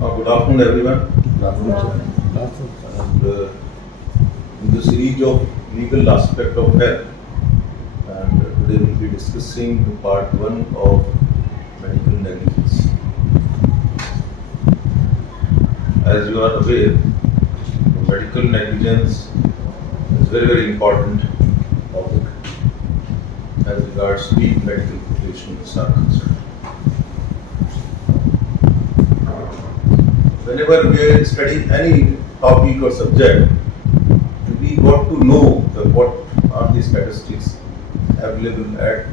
Good afternoon, everyone. Good afternoon, sir. And in the series of legal aspect of health, and today we'll be discussing the part 1 of medical negligence. As you are aware, medical negligence is very important topic as regards the medical professionals are concerned. Whenever we study any topic or subject, we got to know what are the statistics available at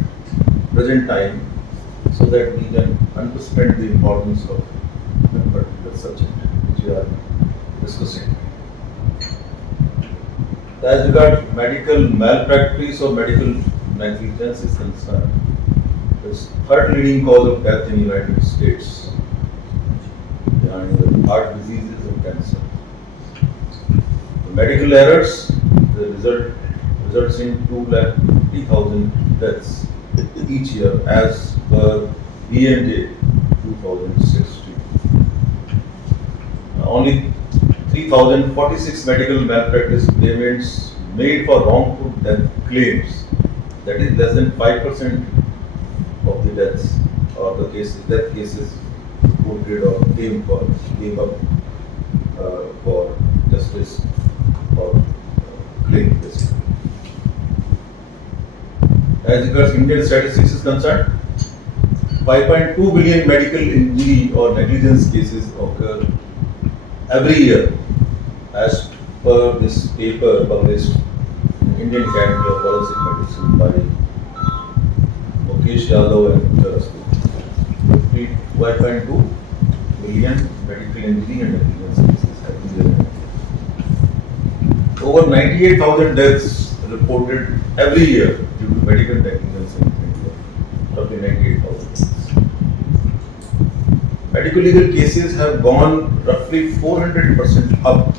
present time, so that we can understand the importance of the particular subject which we are discussing. As regards medical malpractice or medical negligence is concerned, the third leading cause of death in the United States and heart diseases and cancer. The medical errors, the results in 250,000 deaths each year as per ENJ 2016. Only 3,046 medical malpractice payments made for wrongful death claims, that is less than 5% of the deaths or the death cases reported or came up for justice or claim this. As regards Indian statistics is concerned, 5.2 billion medical injury or negligence cases occur every year, as per this paper published in Indian Academy of Forensic Medicine by Mukesh Yadav and Uttara. 5.2 billion medical injury and negligence cases every year. Over 98,000 deaths reported every year due to medical negligence in India. Roughly 98,000 deaths. Medical legal cases have gone roughly 400% up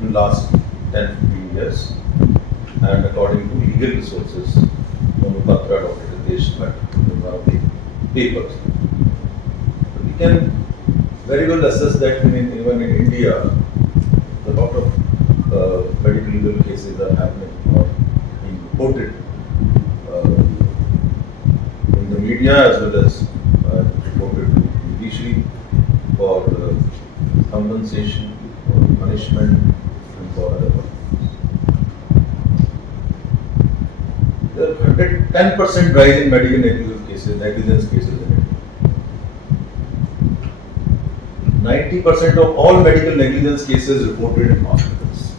in last 10-15 years, and according to legal resources, Manupatra Dr. Hitesh Bhatt in one of the papers. We can very well assess that even in India, a lot of medical legal cases are happening or being reported in the media as well as reported to judiciary for compensation, for punishment, and for other purposes. There are 110% rise in medical negligence cases in India. 90% of all medical negligence cases reported in hospitals.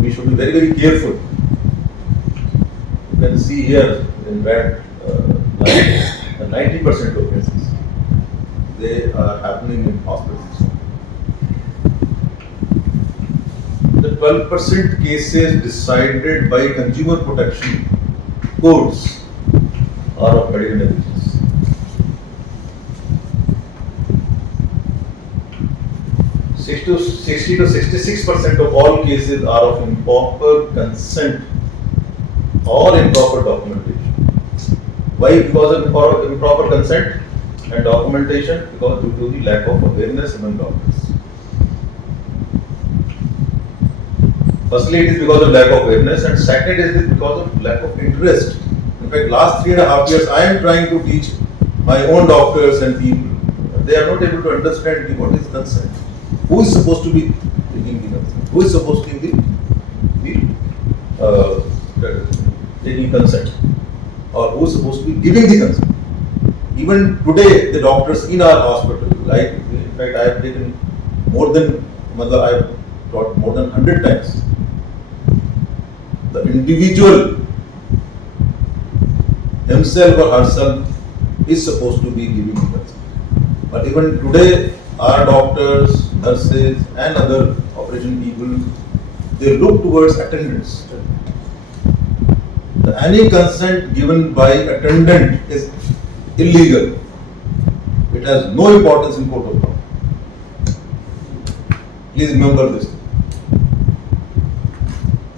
We should be very careful. You can see here in red line, the 90% of cases, they are happening in hospitals. The 12% cases decided by consumer protection courts are of medical negligence. 60 to 66% of all cases are of improper consent or improper documentation. Why? Because of improper consent and documentation, because due to the lack of awareness among doctors. Firstly, it is because of lack of awareness, and second is because of lack of interest. In fact, last 3.5 years, I am trying to teach my own doctors and people. They are not able to understand what is consent. Who is supposed to be taking the consent? Who is supposed to be taking consent? Or who is supposed to be giving the consent? Even today, the doctors in our hospital, like in fact, I have taken I have taught more than 100 times. The individual himself or herself is supposed to be giving the consent. But even today, our doctors, nurses, and other operation people, they look towards attendance. Any consent given by attendant is illegal. It has no importance in court of law. Please remember this.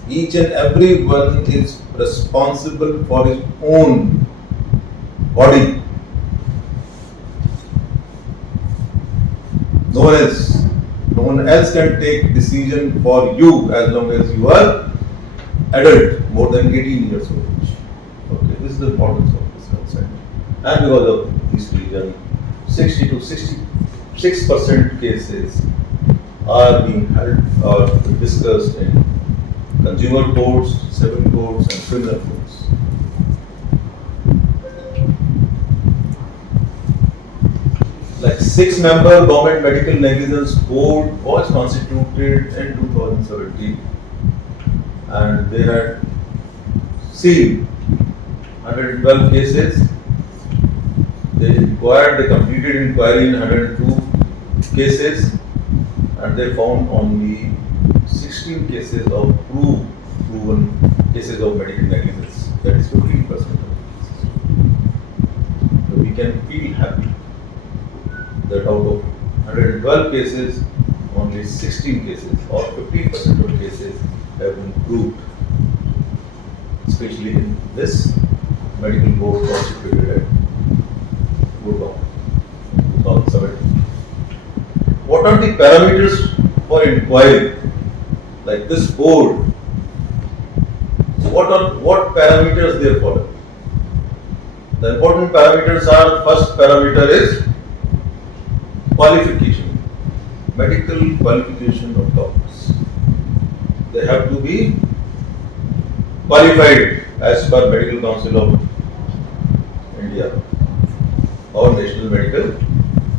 Each and every one is responsible for his own body. No one else. No one else can take decision for you as long as you are adult, more than 18 years of age. Okay, this is the importance of this consent. And because of this reason, 60 to 66% cases are being held or discussed in consumer courts, civil courts, and criminal courts. Like 6-member government medical negligence board was constituted in 2017, and they had seen 112 cases. They completed inquiry in 102 cases, and they found only 16 cases of proven cases of medical negligence. That is 15% of the cases. So we can feel happy that out of 112 cases, only 16 cases or 15% of cases have been proved, especially in this medical board constituted at Gurgaon, 2017. What are the parameters for inquiry? Like this board, what parameters they follow? The important parameters are, first parameter is qualification, medical qualification of doctors. They have to be qualified as per Medical Council of India or National Medical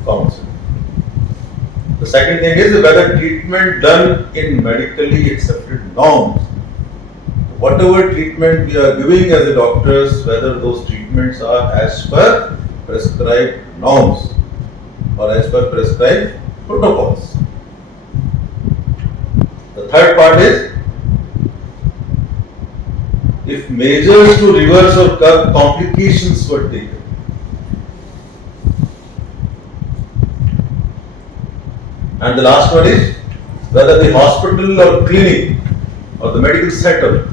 Council. The second thing is whether treatment done in medically accepted norms. Whatever treatment we are giving as a doctors, whether those treatments are as per prescribed norms or as per prescribed protocols. The third part is if measures to reverse or curb complications were taken. And the last one is whether the hospital or clinic or the medical center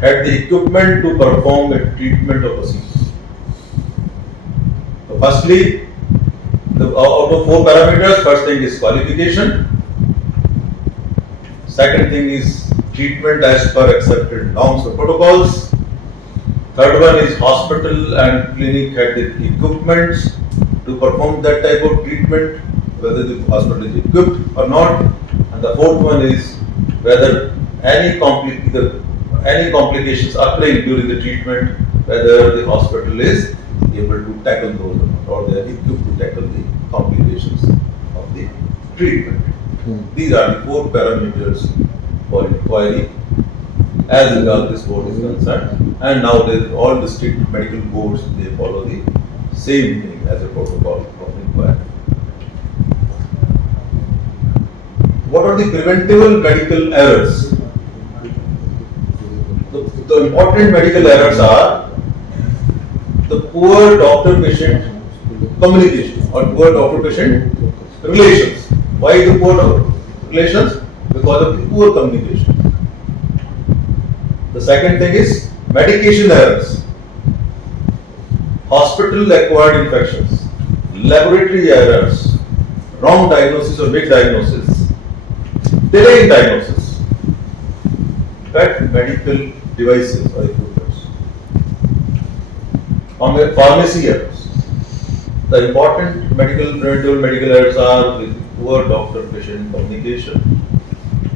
had the equipment to perform a treatment or procedure. So firstly, out of 4 parameters, first thing is qualification, second thing is treatment as per accepted norms or protocols, third one is hospital and clinic had the equipments to perform that type of treatment, whether the hospital is equipped or not, and the fourth one is whether any complications occurring during the treatment, whether the hospital is able to tackle those or they are equipped to tackle the complications of the treatment. These are the 4 parameters for inquiry as regards this board is concerned. And nowadays all district medical boards, they follow the same thing as a protocol of inquiry. What are the preventable medical errors? The important medical errors are the poor doctor-patient communication or poor doctor-patient relations. Why the poor relations? Because of the poor communication. The second thing is medication errors, hospital-acquired infections, laboratory errors, wrong diagnosis or misdiagnosis, delay in diagnosis, bad medical devices or equipments, pharmacy errors. The important preventable medical errors are the poor doctor-patient communication,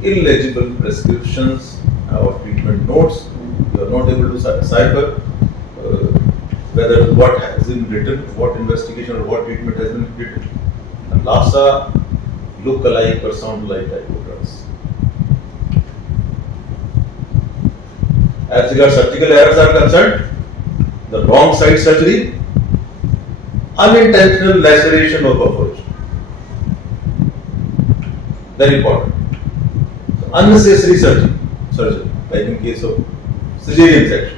illegible prescriptions or treatment notes. You are not able to decipher whether what has been written, what investigation or what treatment has been written. And last are look-alike or sound-alike type of drugs. As regards surgical errors are concerned, the wrong side surgery, unintentional laceration or perforation. Very important. So, unnecessary surgery, like in case of cesarean section.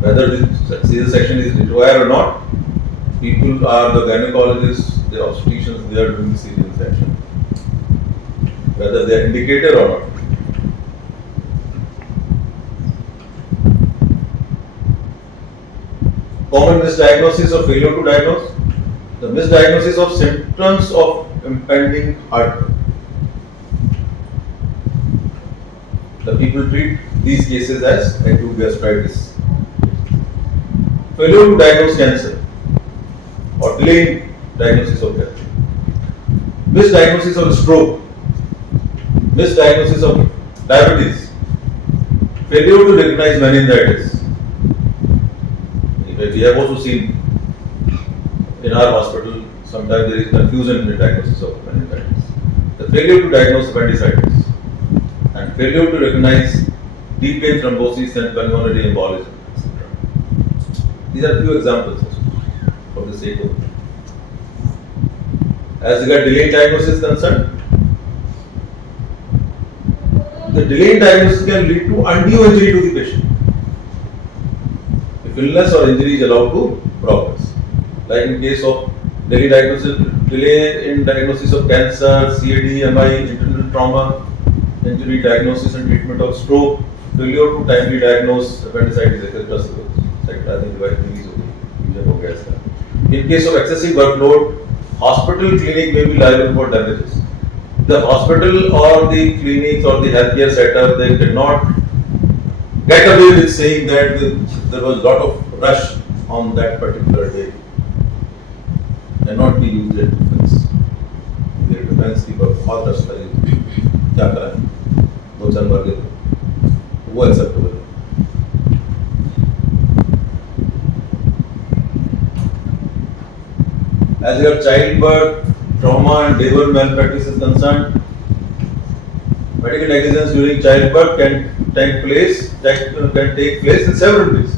Whether the cesarean section is required or not, people are the gynecologists, the obstetricians, they are doing the cesarean section. Whether they are indicated or not. common misdiagnosis or failure to diagnose, the misdiagnosis of symptoms of impending heart. The people treat these cases as acute gastritis. Failure to diagnose cancer or delayed diagnosis of cancer. Misdiagnosis of stroke. Misdiagnosis of diabetes. Failure to recognize meningitis. We have also seen in our hospital sometimes there is confusion in the diagnosis of meningitis. The failure to diagnose appendicitis and failure to recognize deep vein thrombosis and pulmonary embolism, etc. These are few examples for the sake of it. As regard delayed diagnosis is concerned, the delayed diagnosis can lead to undue injury to the patient if illness or injury is allowed to progress. Like in case of delay in diagnosis of cancer, CAD, MI, internal trauma, injury diagnosis and treatment of stroke, failure to timely diagnose appendicitis, etc. In case of excessive workload, hospital clinic may be liable for damages. The hospital or the clinics or the healthcare setup, they cannot get away with saying that there was a lot of rush on that particular day. Cannot be used in defense. Their defense की बहुत rush करेगी, क्या करें? 2-4 बार के वो acceptable है. As your childbirth, trauma and labor malpractice is concerned, medical negligence during childbirth can take place in several ways.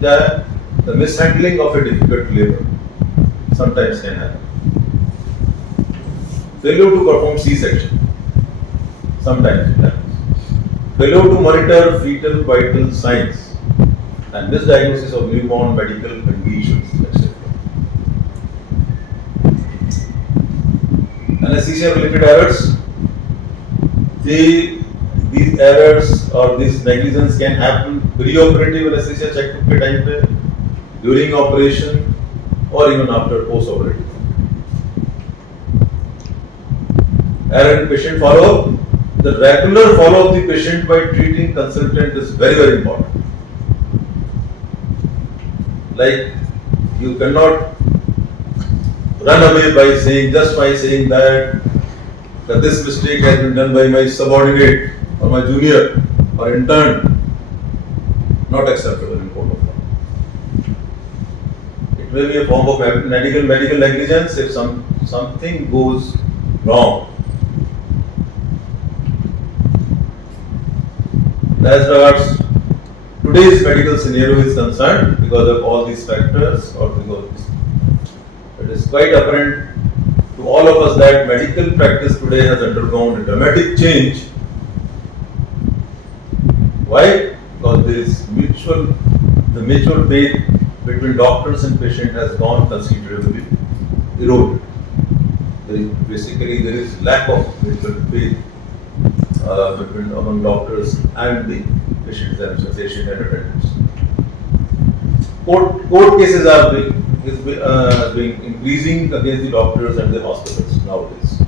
The mishandling of a difficult labor sometimes can happen. Failure to perform C-section, sometimes it happens. Failure to monitor fetal vital signs and misdiagnosis of newborn medical conditions, etc. Anesthesia related errors. These errors or this negligence can happen pre-operative anesthesia checkup के time पे, during operation or even after post-operative. Error in patient follow-up. The regular follow-up of the patient by treating consultant is very, very important. Like you cannot run away by saying that this mistake has been done by my subordinate or my junior or intern. Not acceptable in court of law. It may be a form of medical negligence if something goes wrong. As regards today's medical scenario is concerned, because of all these factors or because it is quite apparent to all of us that medical practice today has undergone a dramatic change. Why? Because there is the mutual faith between doctors and patient has gone considerably eroded. There is lack of mutual faith among doctors and the patient and attendants. Court cases are being increasing against the doctors and the hospitals nowadays.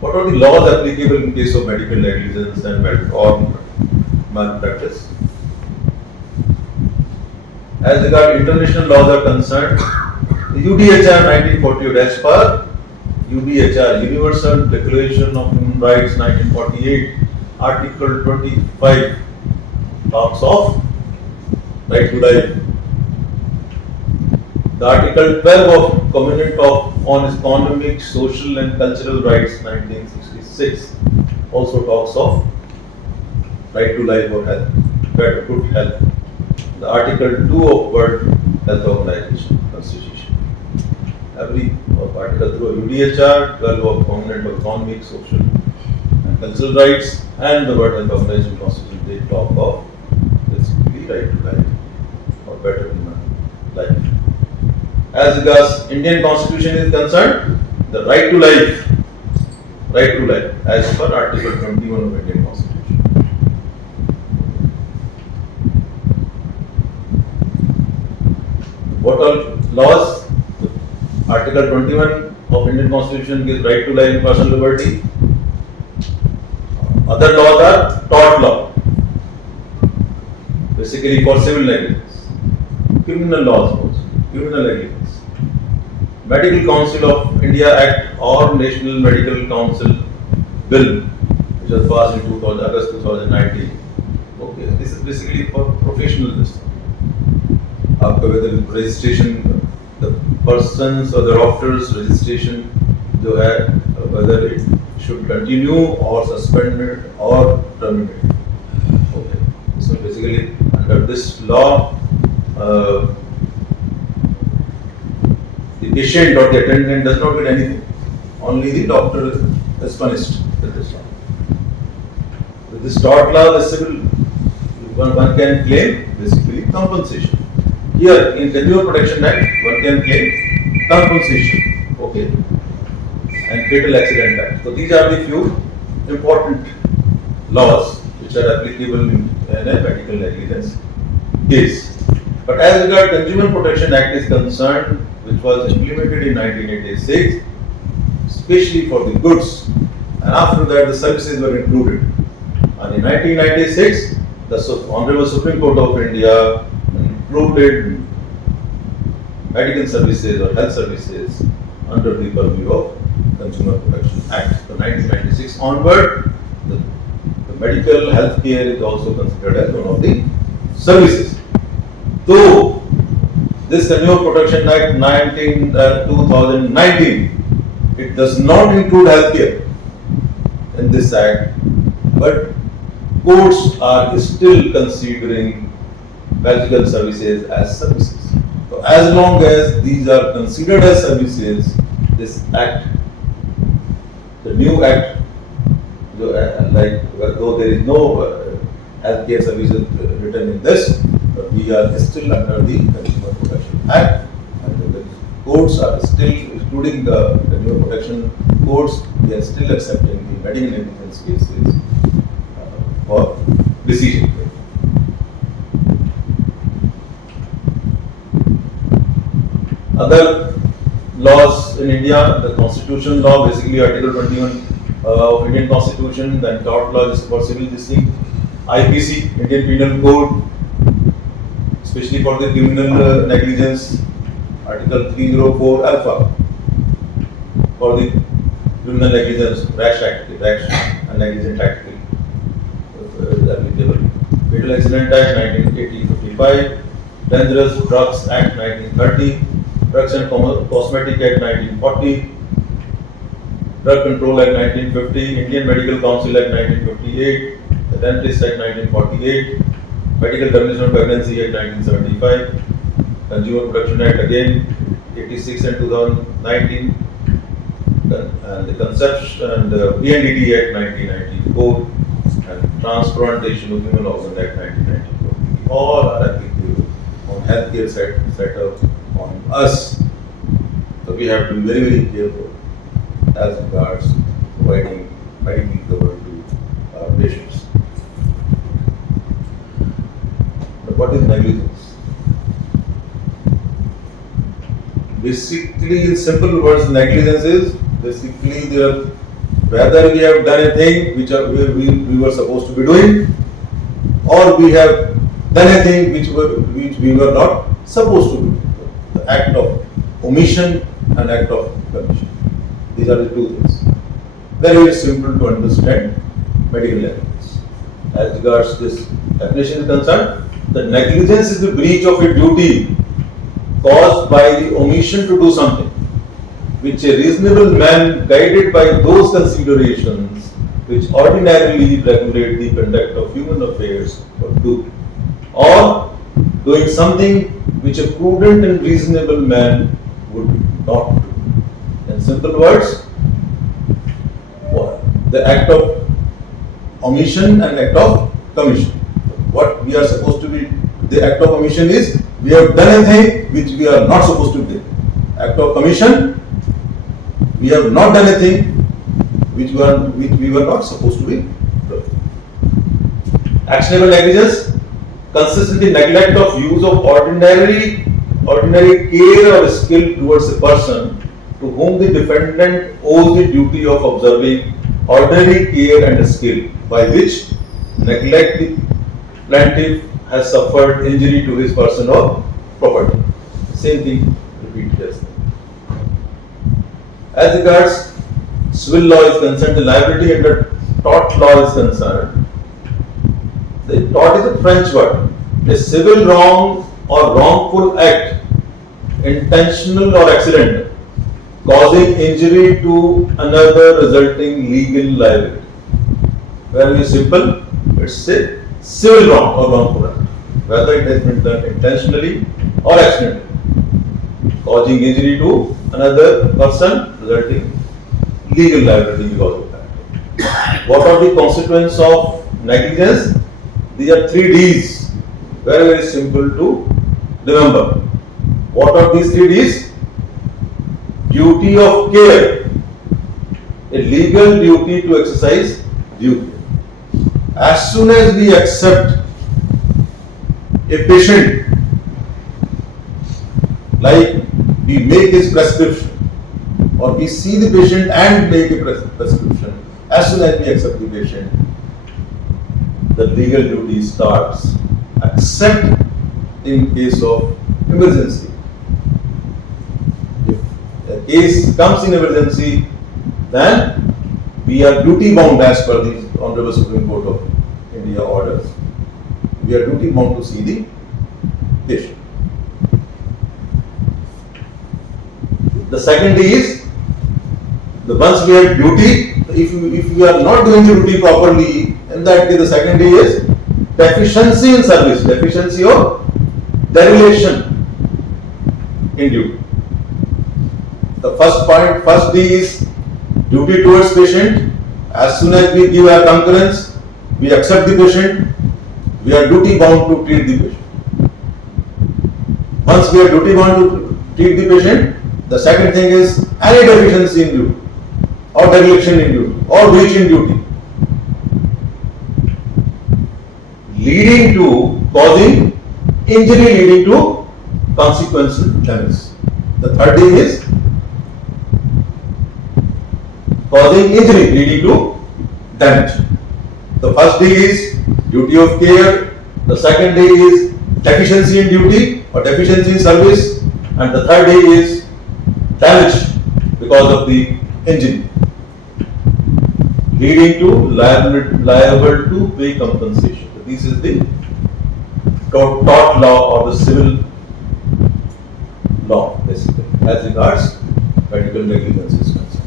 What are the laws applicable in case of medical negligence and malpractice? As regard international laws are concerned, the UDHR 1948, as per UDHR, Universal Declaration of Human Rights 1948, Article 25 talks of right to life. The Article 12 of Covenant on Economic, Social and Cultural Rights 1966 also talks of right to life or health, good health. The Article 2 of World Health Organization Constitution. Every Article 2 of UDHR, 12 of Covenant of Economic, Social and Cultural Rights, and the World Health Organization Constitution, they talk of basically right to life or better human life. As regards Indian Constitution is concerned, the right to life, as per Article 21 of Indian Constitution. What are laws? Article 21 of Indian Constitution gives right to life and personal liberty. Other laws are tort law, basically for civil negligence. Criminal laws also, criminal negligence. Medical Council of India Act or National Medical Council Bill, which was passed in August 2019. Okay, this is basically for professionals. Whether registration, the persons or the doctor's registration, whether it should continue or suspended or terminated. Okay, so basically under this law, the patient or the attendant does not get anything. Only the doctor is punished with this law. With this tort law, the civil one can claim basically compensation. Here in Consumer Protection Act, one can claim compensation. Okay, and Fatal Accident Act. So these are the few important laws which are applicable in a medical negligence case. But as regard Consumer Protection Act is concerned, which was implemented in 1986, especially for the goods, and after that the services were included. And in 1996, the Honorable Supreme Court of India included medical services or health services under the purview of Consumer Protection Act. From 1996 onward, the medical health care is also considered as one of the services. Though this Consumer Protection Act 2019, it does not include health care in this act, but courts are still considering medical services as services. So as long as these are considered as services, this act, the new act, though there is no healthcare services written in this, but we are still under the Consumer Protection Act, and the courts are still, including the Consumer Protection courts, they are still accepting the medical negligence cases for decision. Other laws in India, the constitution law, basically Article 21 of Indian Constitution, then tort law is for civil dispute, IPC, Indian Penal Code, especially for the criminal negligence, Article 304 alpha, for the criminal negligence, rash and negligent act is applicable. Fatal Accident Act 1855, Dangerous Drugs Act 1930, Drugs and Cosmetic Act 1940, Drug Control Act 1950, Indian Medical Council Act 1958, the Dentist Act 1948, Medical Termination of Pregnancy Act 1975, Consumer Protection Act again 86 and 2019, and the Conception and the PNDT Act 1994, and Transplantation of Human Organ Act 1994. All are applicable on healthcare setup on us. So we have to be very, very careful as regards providing medical cover to our patients. But what is negligence? Basically, in simple words, negligence is basically whether we have done a thing which we were supposed to be doing, or we have done a thing which we were not supposed to do. The act of omission and act of commission. These are the two things. Very, very simple to understand medical negligence. As regards this definition is concerned, the negligence is the breach of a duty caused by the omission to do something which a reasonable man, guided by those considerations which ordinarily regulate the conduct of human affairs, would do, or doing something which a prudent and reasonable man would not do. In simple words, the act of omission and act of commission. What we are supposed to be, the act of omission is we have done a thing which we are not supposed to do. Act of commission, we have not done a thing which we were not supposed to be doing. Actionable negligence consists in the neglect of use of ordinary ordinary care or skill towards a person to whom the defendant owes the duty of observing ordinary care and skill, by which neglect the plaintiff has suffered injury to his person or property. Same thing repeat just. As regards civil law is concerned, the liability under tort law is concerned. The tort is a French word. A civil wrong or wrongful act, intentional or accidental, causing injury to another resulting legal liability. Very simple, it's a civil wrong or wrongful act, whether it has been done intentionally or accidentally, causing injury to another person, resulting legal liability because of that. What are the consequences of negligence? These are 3 D's, very simple to remember. What are these 3 D's? Duty of care, a legal duty to exercise duty. As soon as we accept a patient, like we make his prescription, or we see the patient and make a prescription, as soon as we accept the patient, the legal duty starts, except in case of emergency. If a case comes in emergency, then we are duty bound as per the Honorable Supreme Court of India orders. We are duty bound to see the patient. The second D is, once we have duty, if we are not doing the duty properly, in that case the second D is deficiency in service, deficiency or dereliction in duty. The first D is duty towards patient. As soon as we give our concurrence, we accept the patient, we are duty bound to treat the patient. Once we are duty bound to treat the patient, the second thing is any deficiency in duty, or dereliction in duty, or breach in duty, leading to causing injury, leading to consequential damage. The third thing is causing injury, leading to damage. The first D is duty of care, the second D is deficiency in duty or deficiency in service, and the third D is damage because of the injury, leading to liable to pay compensation. So this is the tort law or the civil law, basically, as regards medical negligence is concerned.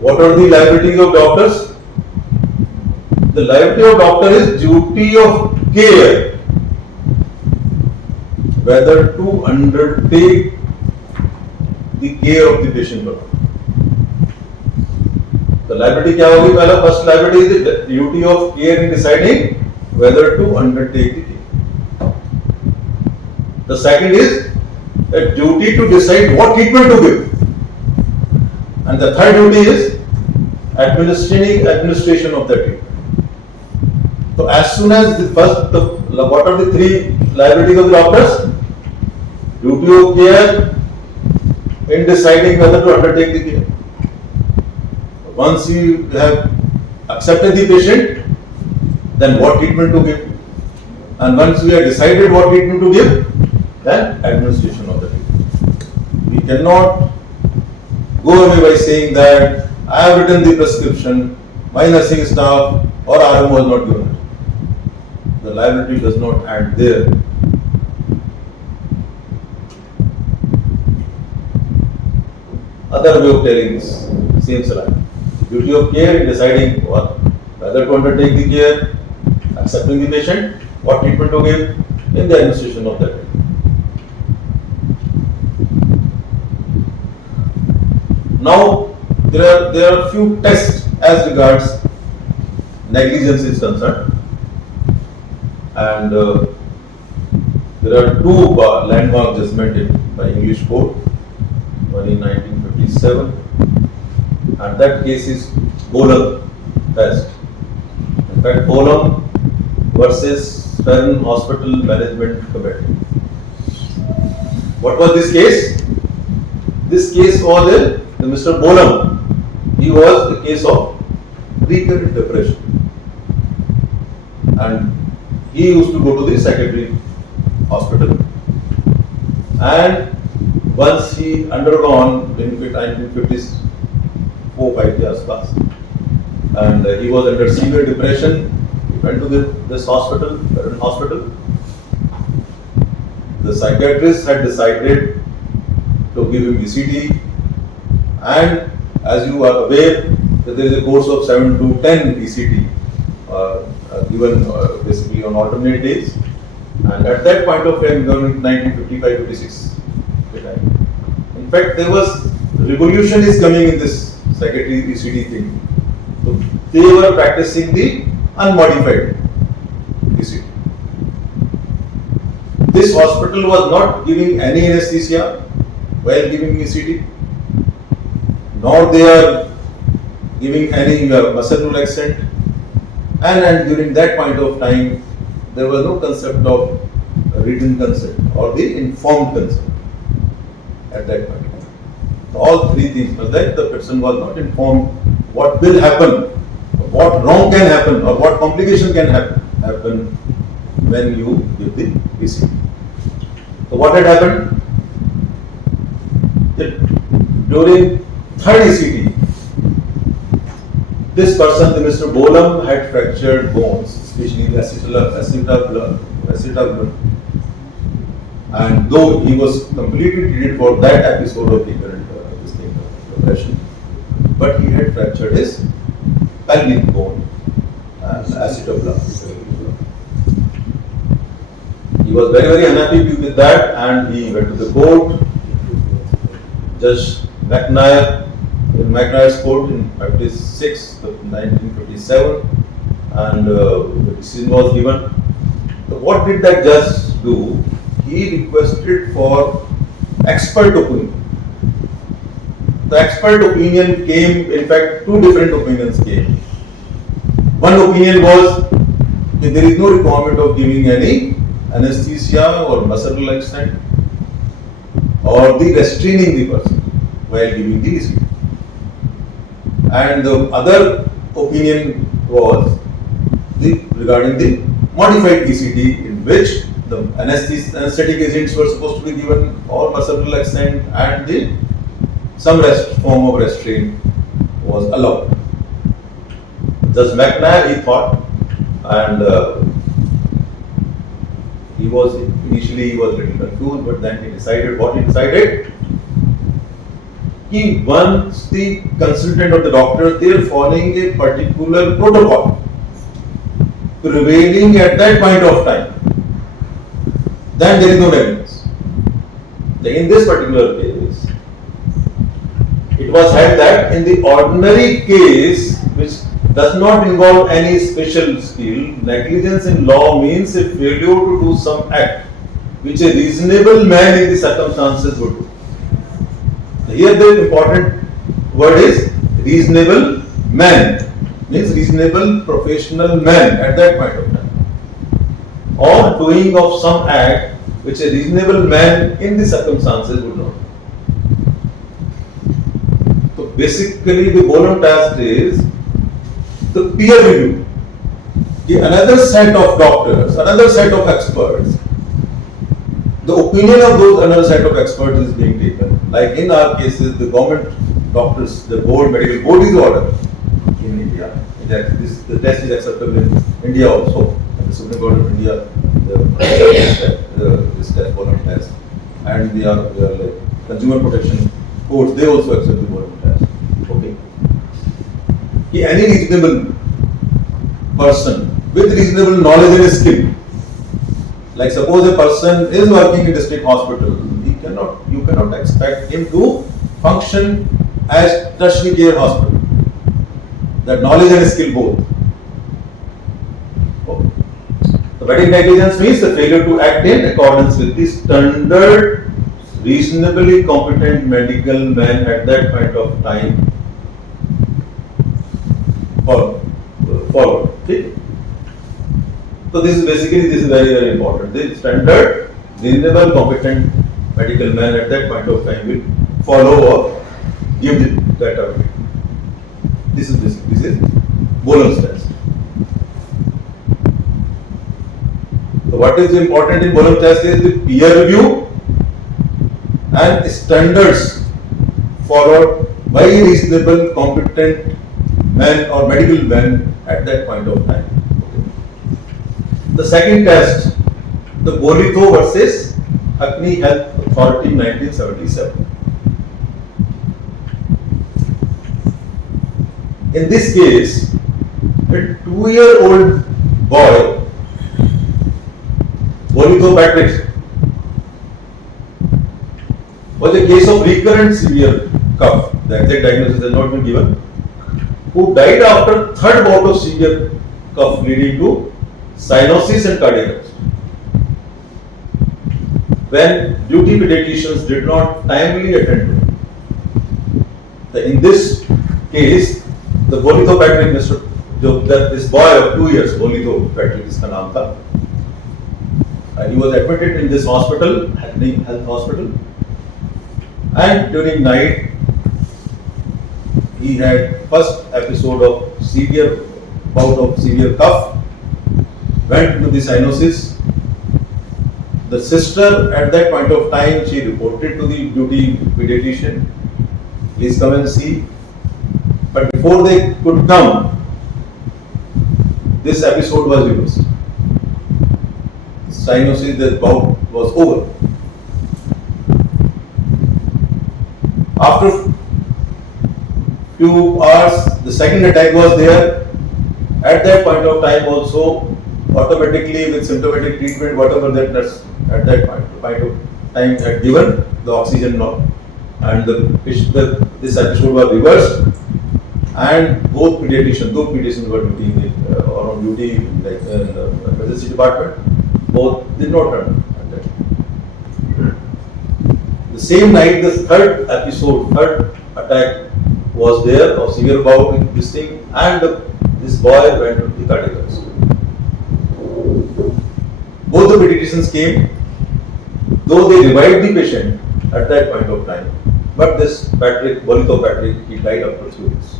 What are the liabilities of doctors? The liability of doctor is duty of care, whether to undertake the care of the patient or not. The liability क्या होगी? पहला first liability is the duty of care in deciding whether to undertake the care. The second is a duty to decide what treatment to give. And the third duty is administration of that treatment. So as soon as what are the 3 liabilities of the doctors? Duty of care in deciding whether to undertake the care. Once you have accepted the patient, then what treatment to give. And once we have decided what treatment to give, then administration of the treatment. We cannot go away by saying that I have written the prescription, my nursing staff or RM was not given it. The liability does not end there. Other way of telling this same scenario. Duty of care in deciding whether to undertake the care, accepting the patient, what treatment to give in the administration of that treatment. Now, there are few tests as regards negligence is concerned, and there are 2 landmark judgments by English court, one in 1957, and that case is Bolam test. In fact, Bolam versus Stern Hospital Management Committee. What was this case? This case was the Mr. Bolam. He was a case of recurrent depression, and he used to go to the psychiatric hospital. And once he undergone in 1954-5 years past, and he was under severe depression. He went to this hospital, current hospital. The psychiatrist had decided to give him ECT, and as you are aware, that there is a course of 7 to 10 ECT given basically on alternate days. And at that point of time, 1955-56, in fact, there was revolution is coming in this psychiatry ECT thing. So they were practicing the unmodified ECT. This hospital was not giving any anesthesia while giving ECT, nor they are giving any muscle relaxant, and during that point of time, there was no concept of written consent or the informed consent at that point. All three things was that the person was not informed what will happen, what wrong can happen, or what complication can happen when you give the ECT. So what had happened? That during third ECT, this person, the Mr. Bolam, had fractured bones, especially the acetabulum. And though he was completely treated for that episode of recurrent depression, but he had fractured his pelvic bone and acetabulum. He was very, very unhappy with that, and he went to the court. Judge McNair, in McNair's court in 1957, and the decision was given. So what did that judge do? He requested for expert opinion. The expert opinion came, in fact, two different opinions came. One opinion was that there is no requirement of giving any anesthesia or muscle relaxant or the restraining the person while giving the ECT. And the other opinion was regarding the modified ECT, in which the anesthetic agents were supposed to be given, or muscle relaxant, and some form of restraint was allowed. Judge McNair, he thought, and initially he was a little confused, but then he decided what he decided. He wants the consultant of the doctor, they are following a particular protocol prevailing at that point of time. Then there is no negligence. In this particular case, it was held that in the ordinary case, which does not involve any special skill, negligence in law means a failure to do some act which a reasonable man in the circumstances would do. Here the important word is reasonable man, means reasonable professional man at that point of time, or doing of some act which a reasonable man in the circumstances would not do. So basically the Bolam test is the peer review. Another set of doctors, another set of experts, the opinion of those another set of experts is being taken. Like in our cases, the government doctors, the medical board is ordered in India. The test is acceptable in India also. And the Supreme Court of India, this test, Bolam test, and they are like consumer protection courts, they also accept the Bolam test. Okay. Any reasonable person with reasonable knowledge and skill, like suppose a person is working in district hospital, you cannot expect him to function as tertiary care hospital. That knowledge and skill both. Okay. So medical negligence means the failure to act in accordance with the standard, reasonably competent medical man at that point of time followed. Okay. So this is very important. The standard, reasonable, competent medical man at that point of time will follow or give that away. This is Bohlem's test. So what is important in Bohlem's test is the peer review and standards followed by reasonable, competent men or medical men at that point of time. The second test, the BOLITHO versus HACKNEY Health Authority 1977. In this case, a 2-year-old boy, BOLITHO Patrick, was a case of recurrent severe cough. The exact diagnosis has not been given. Who died after third bout of severe cough leading to cyanosis and cardiac arrest. When duty pediatricians did not timely attend to him. In this case, the BOLITHO Patrick, this boy of 2 years, BOLITHO Patrick is the name tha. He was admitted in this hospital, HACKNEY Health Hospital, and during night he had first episode of bout of severe cough, went to the cyanosis. The sister at that point of time, she reported to the duty pediatrician, please come and see. But before they could come, this episode was reversed. Cyanosis, the bout was over. After few hours, the second attack was there. At that point of time also, automatically with symptomatic treatment, whatever that nurse at that point of time had given, the oxygen now, and this episode was reversed, and both pediatricians were on duty in the emergency department, both did not turn at that time. The same night, the third attack was there of severe bout with this thing, and this boy went to the cardiac arrest. Both the pediatricians came, though they revived the patient at that point of time, but this BOLITHO Patrick, he died after 2 days.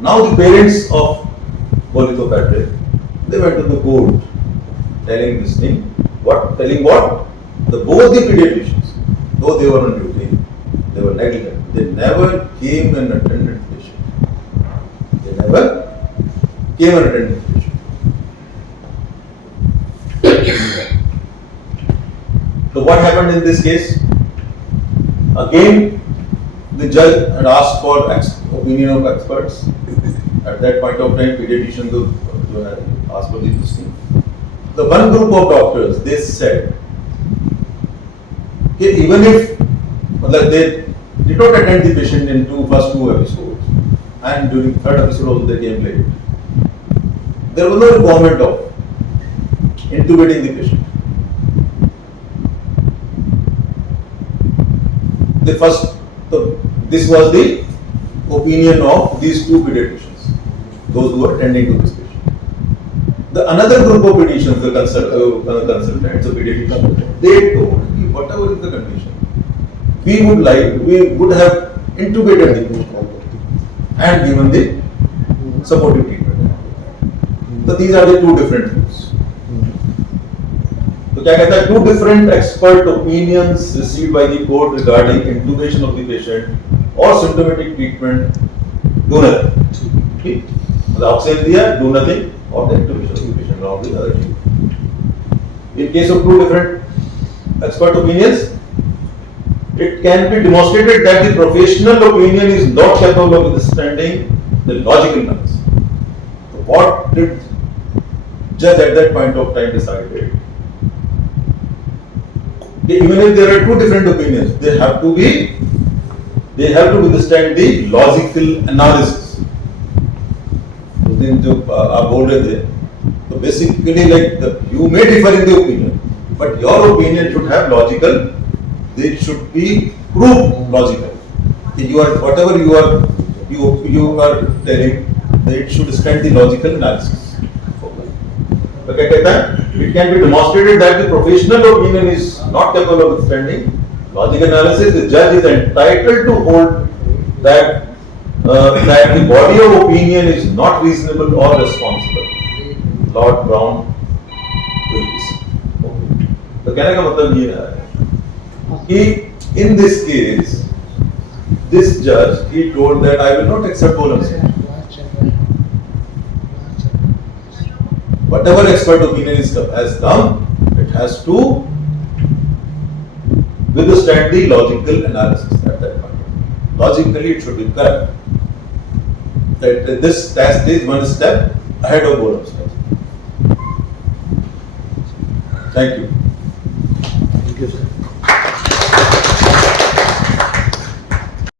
Now the parents of BOLITHO Patrick, they went to the court telling this thing, both the pediatricians, though they were on duty, they were negligent. They never came and attended the patient. So what happened in this case? Again, the judge had asked for opinion of experts. At that point of time, pediatricians asked for this thing. The one group of doctors, they said, even if they did not attend the patient in first two episodes, and during third episode also they came late, there was no requirement of intubating the patient. This was the opinion of these two pediatricians, those who were attending to this patient. The another group of pediatricians, the consultants, the pediatricians, they told me whatever is the condition, we would have intubated the patient and given the supportive treatment. So these are the two different groups. तो क्या कहता है, two different expert opinions received by the court regarding intubation of the patient or symptomatic treatment, do nothing. ठीक, मतलब oxygen दिया, do nothing, or the intubation of the patient or the other treatment. In case of two different expert opinions, it can be demonstrated that the professional opinion is not capable of withstanding the logical analysis. So what did judge at that point of time decided? Even if there are two different opinions, they have to withstand the logical analysis. उस दिन जो आप बोल रहे थे, तो basically you may differ in the opinion, but your opinion should have logical. They should be proved logical. Whatever you are telling, it should stand the logical analysis. तो क्या कहता है? It can be demonstrated that the professional opinion is not capable of withstanding logical analysis. The judge is entitled to hold that that the body of opinion is not reasonable or responsible. Lord Brown will be. तो कहने का मतलब ये है कि in this case, this judge he told that I will not accept Bolam's. Whatever expert opinion has come, it has to withstand the logical analysis at that point. Logically, it should be correct. That this test is one step ahead of Bolam's. Thank you. Thank you, sir.